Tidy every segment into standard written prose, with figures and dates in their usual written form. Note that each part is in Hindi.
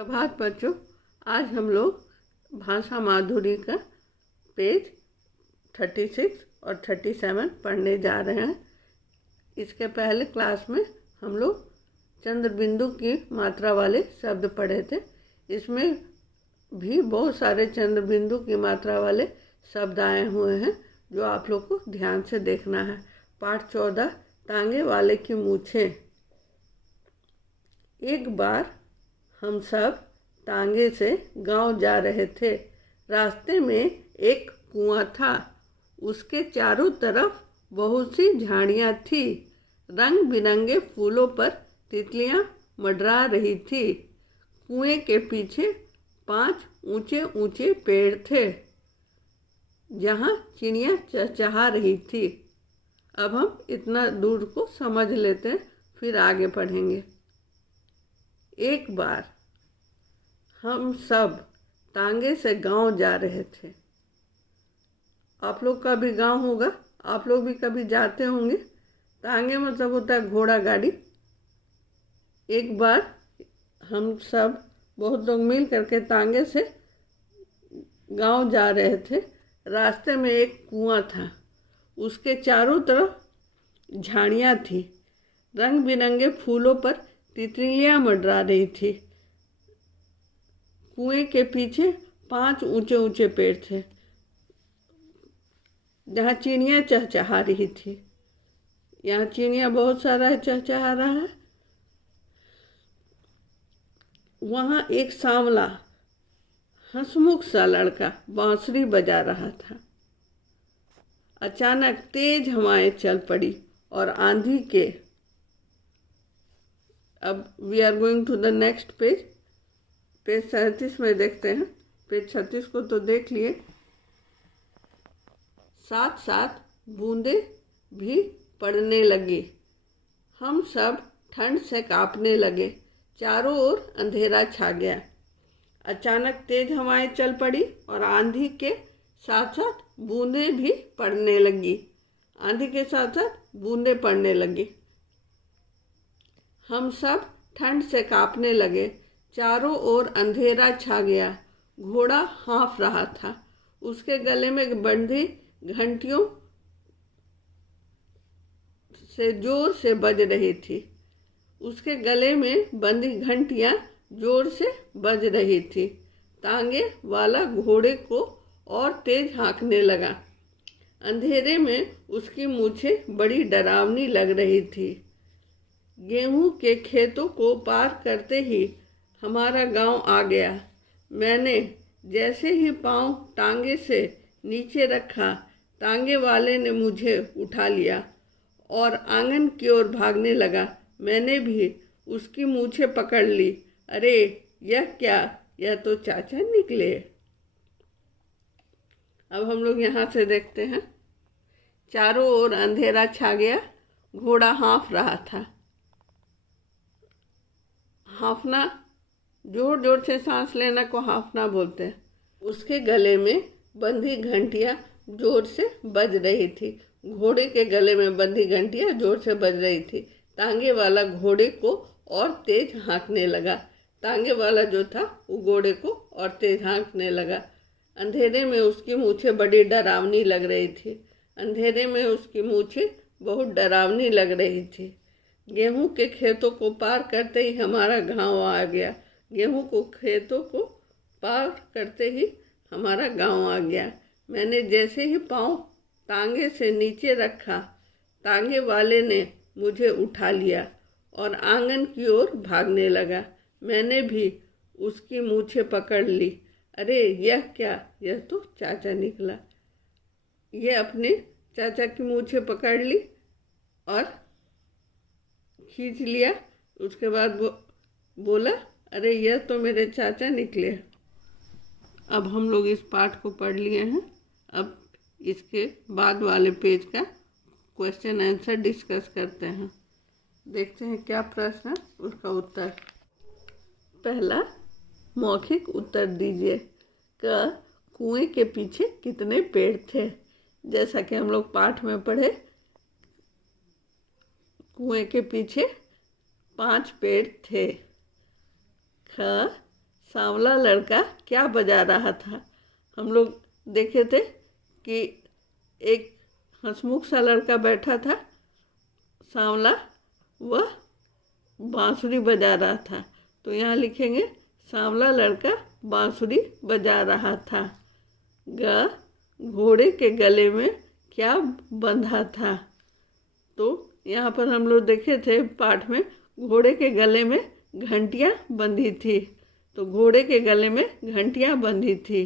प्रभात बच्चों, आज हम लोग भाषा माधुरी का पेज 36 और 37 पढ़ने जा रहे हैं। इसके पहले क्लास में हम लोग चंद्रबिंदु की मात्रा वाले शब्द पढ़े थे। इसमें भी बहुत सारे चंद्रबिंदु की मात्रा वाले शब्द आए हुए हैं जो आप लोग को ध्यान से देखना है। पाठ 14, टांगे वाले की मूछें। एक बार हम सब टांगे से गांव जा रहे थे। रास्ते में एक कुआं था। उसके चारों तरफ बहुत सी झाड़ियाँ थी। रंग बिरंगे फूलों पर तितलियाँ मंडरा रही थी। कुएं के पीछे 5 ऊंचे ऊंचे पेड़ थे जहाँ चिड़ियाँ चहचहा रही थी। अब हम इतना दूर को समझ लेते हैं, फिर आगे पढ़ेंगे। एक बार हम सब टांगे से गांव जा रहे थे। आप लोग का भी गांव होगा, आप लोग भी कभी जाते होंगे। टांगे मतलब होता है घोड़ा गाड़ी। एक बार हम सब बहुत लोग मिल करके टांगे से गांव जा रहे थे। रास्ते में एक कुआं था। उसके चारों तरफ झाड़ियाँ थी। रंग बिरंगे फूलों पर तितलियाँ मंडरा रही थी। कुएं के पीछे 5 ऊंचे ऊंचे पेड़ थे जहाँ चिड़ियाँ चहचहा रही थी। यहाँ चिड़ियाँ बहुत सारा चहचहा रहा है। वहाँ एक सांवला हंसमुख सा लड़का बांसुरी बजा रहा था। अचानक तेज हवाएं चल पड़ी और आंधी के अब we are going to the next page. Page 37 में देखते हैं। पेज 36 को तो देख लिए। साथ साथ बूंदें भी पड़ने लगी। हम सब ठंड से कांपने लगे। चारों ओर अंधेरा छा गया। अचानक तेज हवाएं चल पड़ी और आंधी के साथ साथ बूंदें भी पड़ने लगी। आंधी के साथ साथ बूंदें पड़ने लगी। हम सब ठंड से कांपने लगे। चारों ओर अंधेरा छा गया। घोड़ा हाँफ रहा था। उसके गले में बंधी घंटियों से जोर से बज रही थी। उसके गले में बंधी घंटियां जोर से बज रही थी। टांगे वाला घोड़े को और तेज हाँकने लगा। अंधेरे में उसकी मूछें बड़ी डरावनी लग रही थी। गेहूं के खेतों को पार करते ही हमारा गांव आ गया। मैंने जैसे ही पांव टांगे से नीचे रखा, टांगे वाले ने मुझे उठा लिया और आंगन की ओर भागने लगा। मैंने भी उसकी मूछें पकड़ ली। अरे यह क्या, यह तो चाचा निकले। अब हम लोग यहाँ से देखते हैं। चारों ओर अंधेरा छा गया। घोड़ा हाँफ रहा था। हाँफना, जोर जोर से सांस लेना को हाँफना बोलते हैं। उसके गले में बंधी घंटियां जोर से बज रही थी। घोड़े के गले में बंधी घंटियां जोर से बज रही थी। टांगे वाला घोड़े को और तेज हाँकने लगा। टांगे वाला जो था वो घोड़े को और तेज हाँकने लगा। अंधेरे में उसकी मूछें बड़ी डरावनी लग रही थी। अंधेरे में उसकी मूछें बहुत डरावनी लग रही थी। गेहूं के खेतों को पार करते ही हमारा गांव आ गया। गेहूं को खेतों को पार करते ही हमारा गांव आ गया। मैंने जैसे ही पांव टांगे से नीचे रखा, टांगे वाले ने मुझे उठा लिया और आंगन की ओर भागने लगा। मैंने भी उसकी मूछें पकड़ ली। अरे यह क्या, यह तो चाचा निकला। ये अपने चाचा की मूछें पकड़ ली और खींच लिया। उसके बाद बोला, अरे यह तो मेरे चाचा निकले। अब हम लोग इस पाठ को पढ़ लिए हैं। अब इसके बाद वाले पेज का क्वेश्चन आंसर डिस्कस करते हैं। देखते हैं क्या प्रश्न है, उसका उत्तर। पहला, मौखिक उत्तर दीजिए कि कुएं के पीछे कितने पेड़ थे। जैसा कि हम लोग पाठ में पढ़े, कुएं के पीछे 5 पेड़ थे। ख सांवला लड़का क्या बजा रहा था। हम लोग देखे थे कि एक हंसमुख सा लड़का बैठा था, सांवला, वह बांसुरी बजा रहा था। तो यहाँ लिखेंगे सांवला लड़का बांसुरी बजा रहा था। ग, घोड़े के गले में क्या बंधा था। तो यहाँ पर हम लोग देखे थे पाठ में, घोड़े के गले में घंटियाँ बंधी थी। तो घोड़े के गले में घंटियाँ बंधी थी।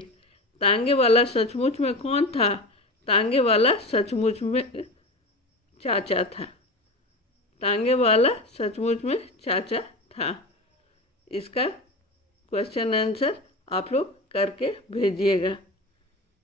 तांगे वाला सचमुच में कौन था। तांगे वाला सचमुच में चाचा था। तांगे वाला सचमुच में चाचा था। इसका क्वेश्चन आंसर आप लोग करके भेजिएगा।